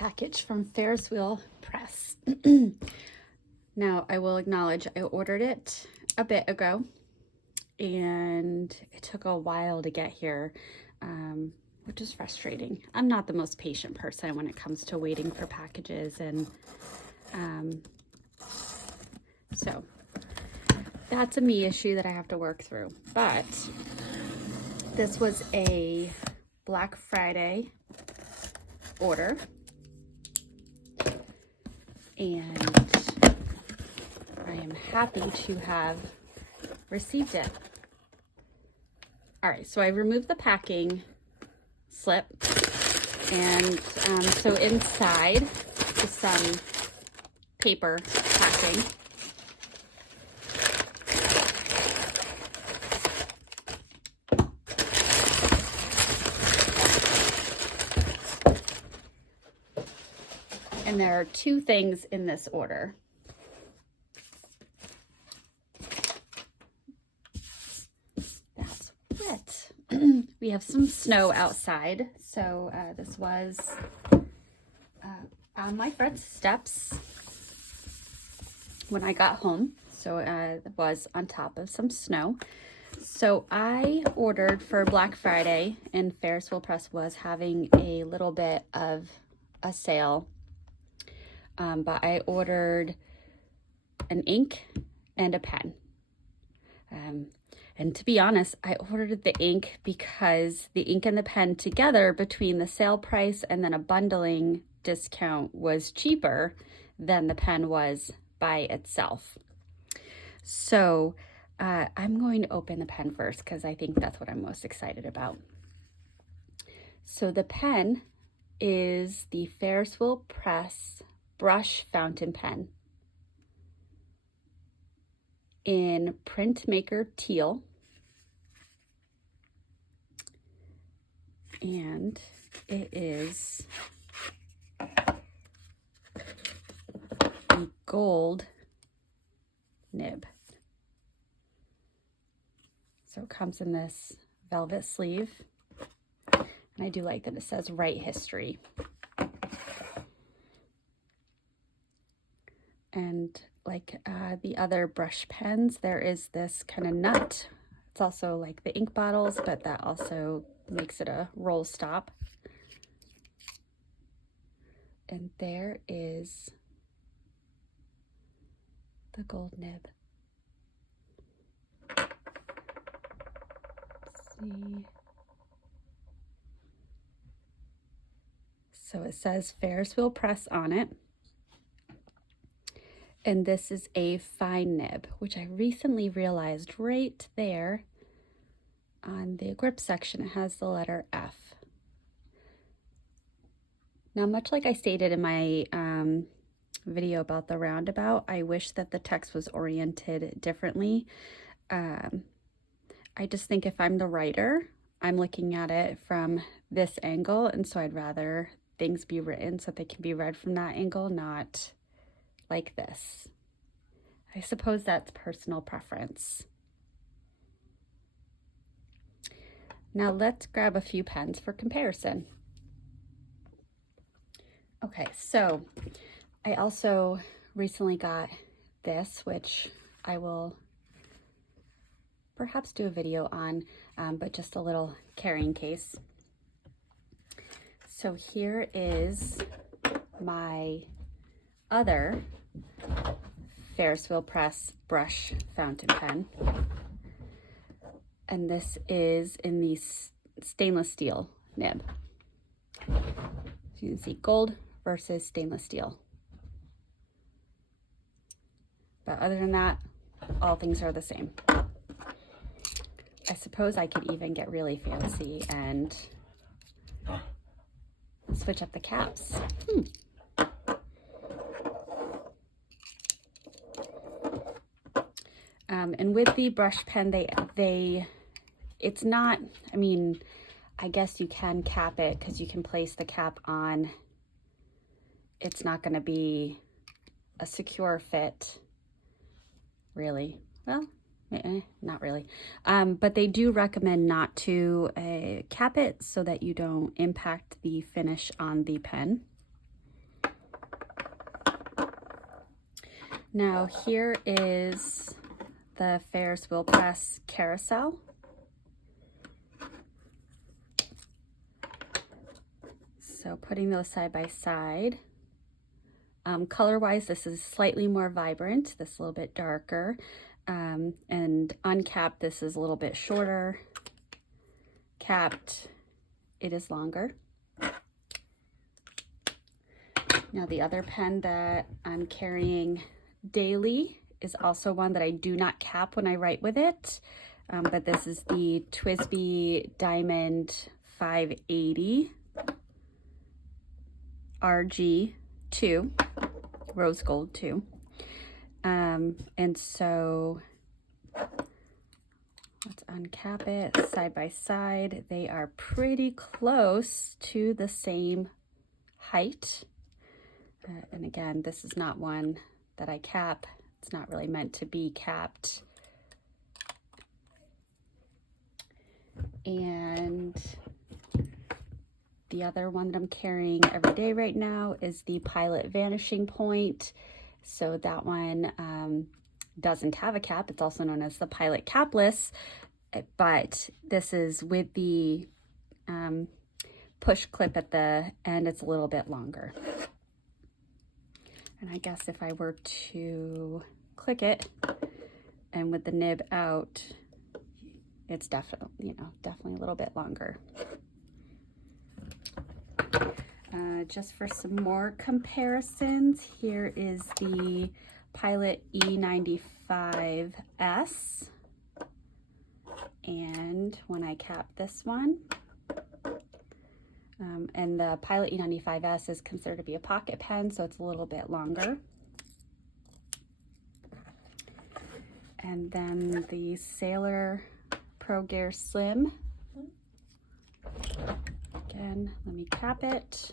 package from Ferris Wheel Press. Now, I will acknowledge I ordered it a bit ago and it took a while to get here, which is frustrating. I'm not the most patient person when it comes to waiting for packages, and so that's a me issue that I have to work through. But this was a Black Friday order, and I am happy to have received it. All right, so I removed the packing slip, and so inside is some paper packing. And there are two things in this order. That's it. We have some snow outside. So this was on my front steps when I got home. So it was on top of some snow. So I ordered for Black Friday, and Ferris Wheel Press was having a little bit of a sale. But I ordered an ink and a pen. And to be honest, I ordered the ink because the ink and the pen together, between the sale price and then a bundling discount, was cheaper than the pen was by itself. So I'm going to open the pen first because I think that's what I'm most excited about. So the pen is the Ferris Wheel Press brush fountain pen in Printmaker Teal, and it is a gold nib. So it comes in this velvet sleeve, and I do like that it says Write History. And like the other brush pens, there is this kind of nut. It's also like the ink bottles, but that also makes it a roll stop. And there is the gold nib. Let's see. So it says Ferris Wheel Press on it. And this is a fine nib, which I recently realized right there on the grip section, it has the letter F. Now, much like I stated in my video about the roundabout, I wish that the text was oriented differently. I just think if I'm the writer, I'm looking at it from this angle, and so I'd rather things be written so that they can be read from that angle, not like this. I suppose that's personal preference. Now let's grab a few pens for comparison. Okay, so I also recently got this, which I will perhaps do a video on, but just a little carrying case. So here is my other Ferris Wheel Press brush fountain pen, and this is in the stainless steel nib. So you can see gold versus stainless steel, but other than that, all things are the same. I suppose I could even get really fancy and switch up the caps. And with the brush pen, it's not, I mean, I guess you can cap it because you can place the cap on. It's not going to be a secure fit, really. Well, not really. But they do recommend not to cap it so that you don't impact the finish on the pen. Now here is the Ferris Wheel Press Carousel. So putting those side by side. Color-wise, this is slightly more vibrant, this a little bit darker. And uncapped, this is a little bit shorter. Capped, it is longer. Now the other pen that I'm carrying daily is also one that I do not cap when I write with it. But this is the TWSBI Diamond 580 RG2, Rose Gold 2. And so let's uncap it side by side. They are pretty close to the same height. And again, this is not one that I cap. It's not really meant to be capped. And the other one that I'm carrying every day right now is the Pilot Vanishing Point. So that one doesn't have a cap. It's also known as the Pilot Capless, but this is with the push clip at the end. It's a little bit longer. And I guess if I were to click it and with the nib out, it's definitely, definitely a little bit longer. Just for some more comparisons, here is the Pilot E95S. And when I cap this one, and the Pilot E95S is considered to be a pocket pen, so it's a little bit longer. And then the Sailor Pro Gear Slim. Again, let me cap it.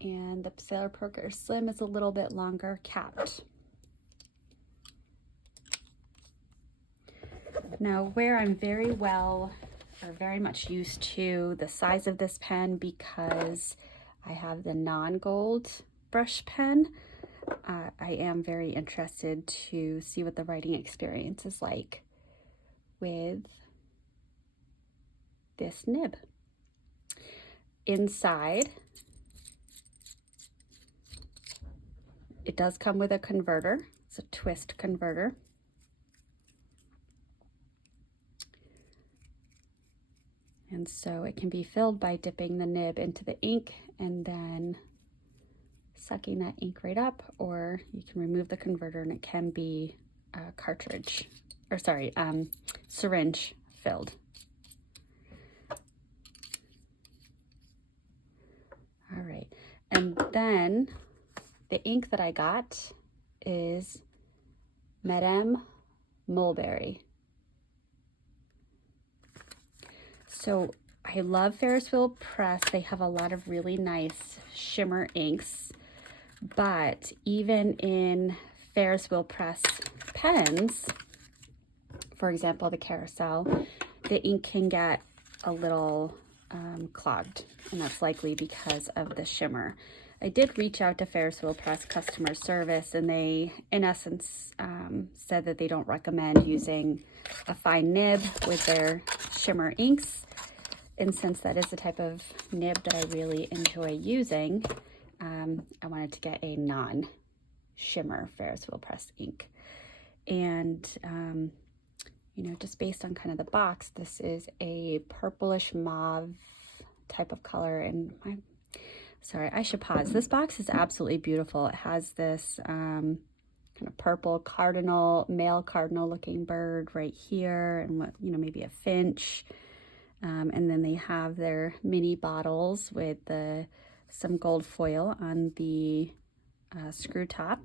And the Sailor Pro Gear Slim is a little bit longer capped. Now, where I'm very much used to the size of this pen because I have the non-gold brush pen, I am very interested to see what the writing experience is like with this nib. Inside, it does come with a converter. It's a twist converter. And so it can be filled by dipping the nib into the ink and then sucking that ink right up, or you can remove the converter and it can be syringe filled. All right, and then the ink that I got is Madame Mulberry. So I love Ferris Wheel Press. They have a lot of really nice shimmer inks, but even in Ferris Wheel Press pens, for example, the Carousel, the ink can get a little clogged, and that's likely because of the shimmer. I did reach out to Ferris Wheel Press customer service, and they, in essence, said that they don't recommend using a fine nib with their shimmer inks. And since that is the type of nib that I really enjoy using, I wanted to get a non-shimmer Ferris Wheel Press ink. And, just based on kind of the box, this is a purplish mauve type of color. And I should pause. This box is absolutely beautiful. It has this kind of purple cardinal, male cardinal looking bird right here, and maybe a finch. And then they have their mini bottles with some gold foil on the screw top.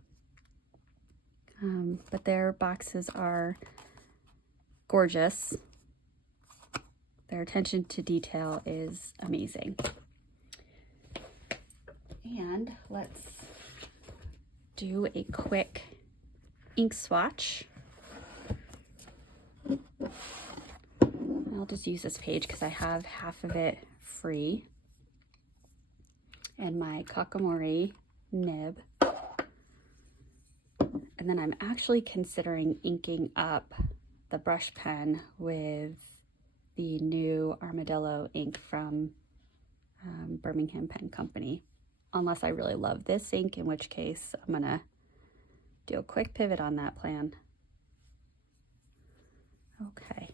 But their boxes are gorgeous. Their attention to detail is amazing. And let's do a quick ink swatch. I'll just use this page because I have half of it free. And my Kakamori nib. And then I'm actually considering inking up the brush pen with the new Armadillo ink from Birmingham Pen Company. Unless I really love this ink, in which case I'm gonna do a quick pivot on that plan. Okay.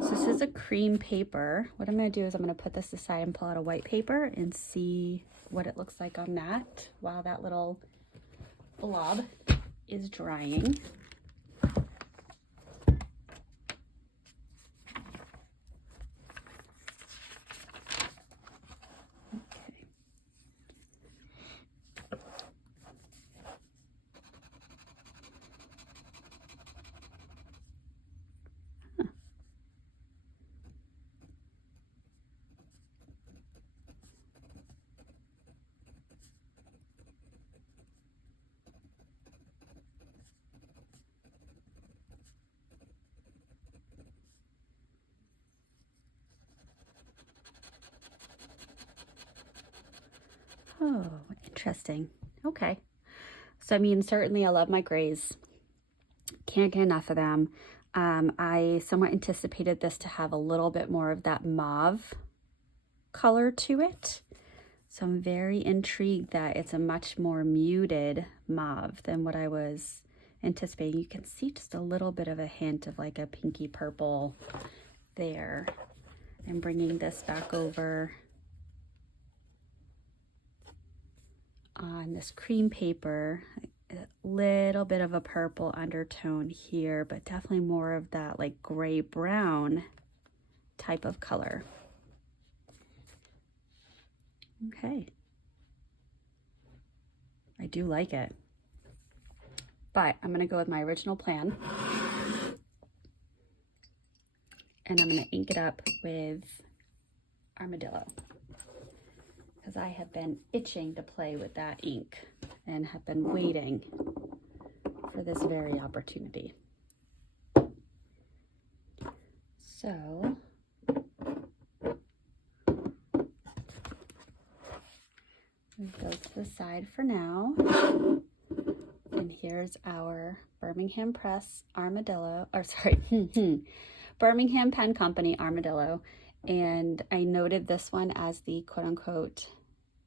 So this is a cream paper. What I'm going to do is I'm going to put this aside and pull out a white paper and see what it looks like on that while that little blob is drying. Oh, interesting. Okay. So, I mean, certainly I love my grays. Can't get enough of them. I somewhat anticipated this to have a little bit more of that mauve color to it. So I'm very intrigued that it's a much more muted mauve than what I was anticipating. You can see just a little bit of a hint of like a pinky purple there. I'm bringing this back over on this cream paper, a little bit of a purple undertone here, but definitely more of that like gray brown type of color. Okay. I do like it, but I'm gonna go with my original plan and I'm gonna ink it up with Armadillo, because I have been itching to play with that ink and have been waiting for this very opportunity. So move those to the side for now. And here's our Birmingham Press Armadillo, or sorry, Birmingham Pen Company Armadillo. And I noted this one as the quote unquote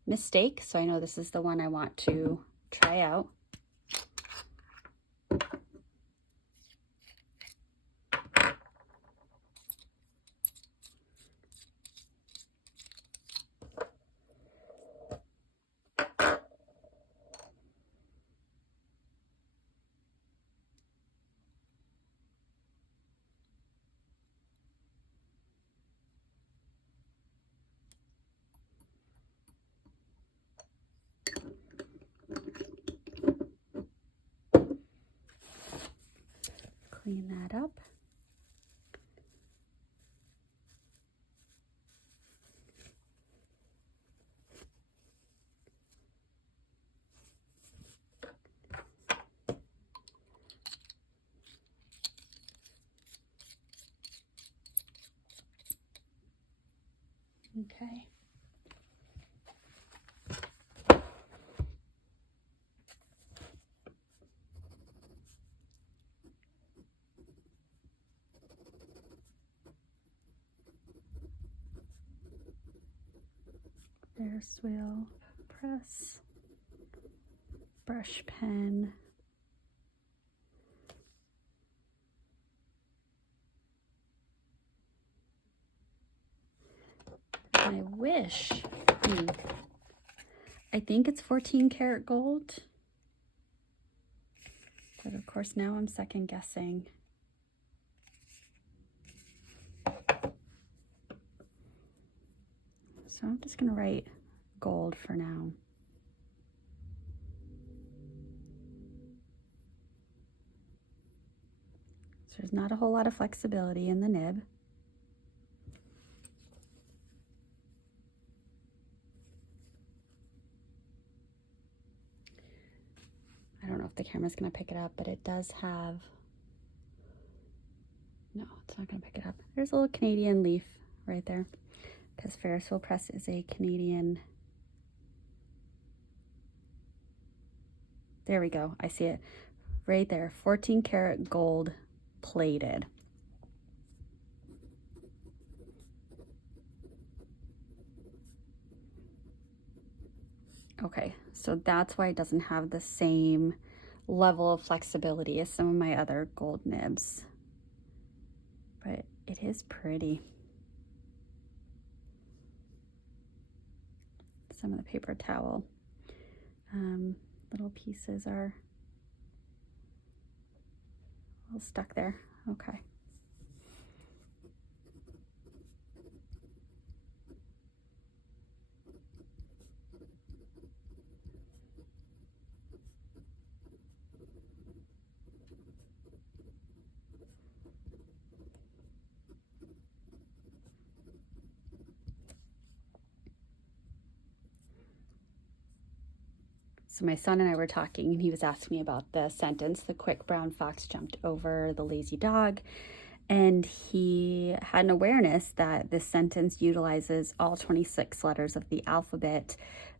mistake. So I know this is the one I want to try out. Clean that up. Okay. Ferris Wheel press, brush pen, I wish, I think it's 14 karat gold, but of course now I'm second guessing. So I'm just gonna write gold for now. There's not a whole lot of flexibility in the nib. I don't know if the camera's gonna pick it up, but it does have, no, it's not gonna pick it up. There's a little Canadian leaf right there, because Ferris Wheel Press is a Canadian. There we go, I see it right there, 14 karat gold plated. Okay, so that's why it doesn't have the same level of flexibility as some of my other gold nibs, but it is pretty. Some of the paper towel little pieces are a little stuck there. Okay. So my son and I were talking, and he was asking me about the sentence, "The quick brown fox jumped over the lazy dog." And he had an awareness that this sentence utilizes all 26 letters of the alphabet,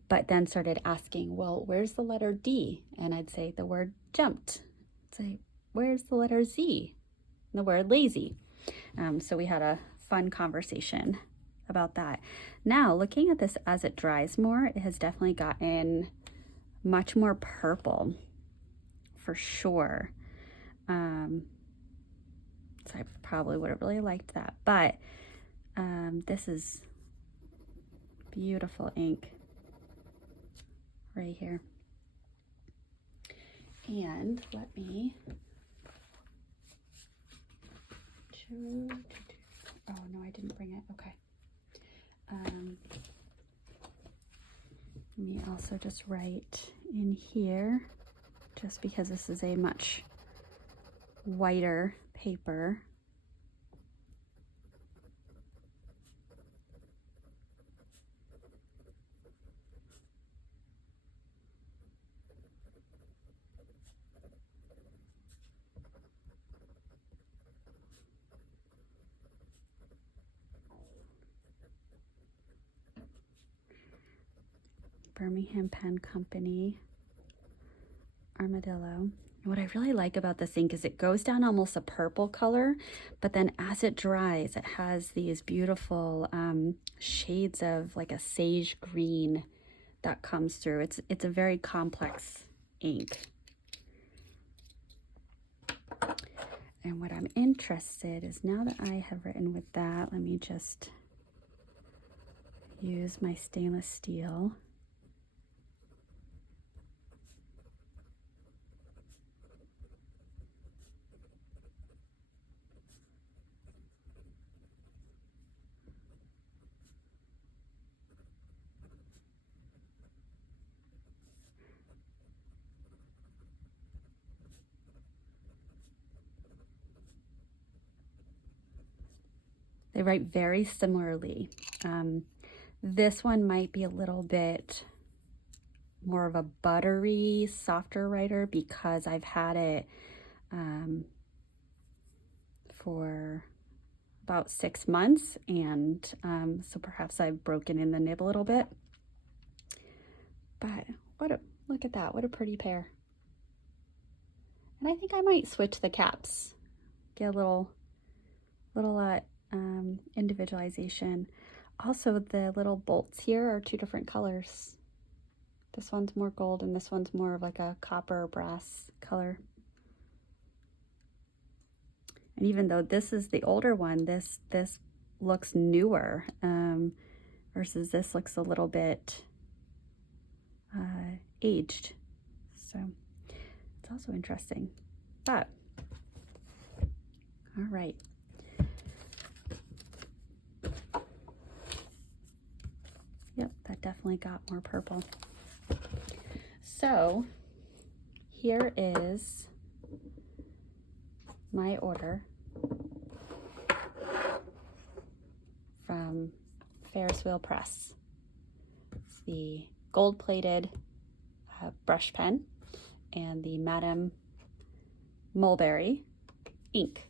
but then started asking, well, where's the letter D? And I'd say the word jumped. I'd say, where's the letter Z? And the word lazy. So we had a fun conversation about that. Now, looking at this as it dries more, it has definitely gotten much more purple for sure. So I probably would have really liked that, but this is beautiful ink right here. And let me, oh no, I didn't bring it, okay. Let me also just write in here, just because this is a much whiter paper. Birmingham Pen Company, Armadillo. What I really like about this ink is it goes down almost a purple color, but then as it dries, it has these beautiful shades of like a sage green that comes through. It's a very complex ink. And what I'm interested is, now that I have written with that, let me just use my stainless steel. They write very similarly. This one might be a little bit more of a buttery, softer writer because I've had it for about 6 months, and so perhaps I've broken in the nib a little bit. But look at that, what a pretty pair. And I think I might switch the caps, get a little individualization. Also, the little bolts here are 2 different colors. This one's more gold and this one's more of like a copper or brass color. And even though this is the older one, this looks newer, versus this looks a little bit aged. So it's also interesting. But all right. Yep, that definitely got more purple. So here is my order from Ferris Wheel Press. It's the gold-plated brush pen and the Madame Mulberry ink.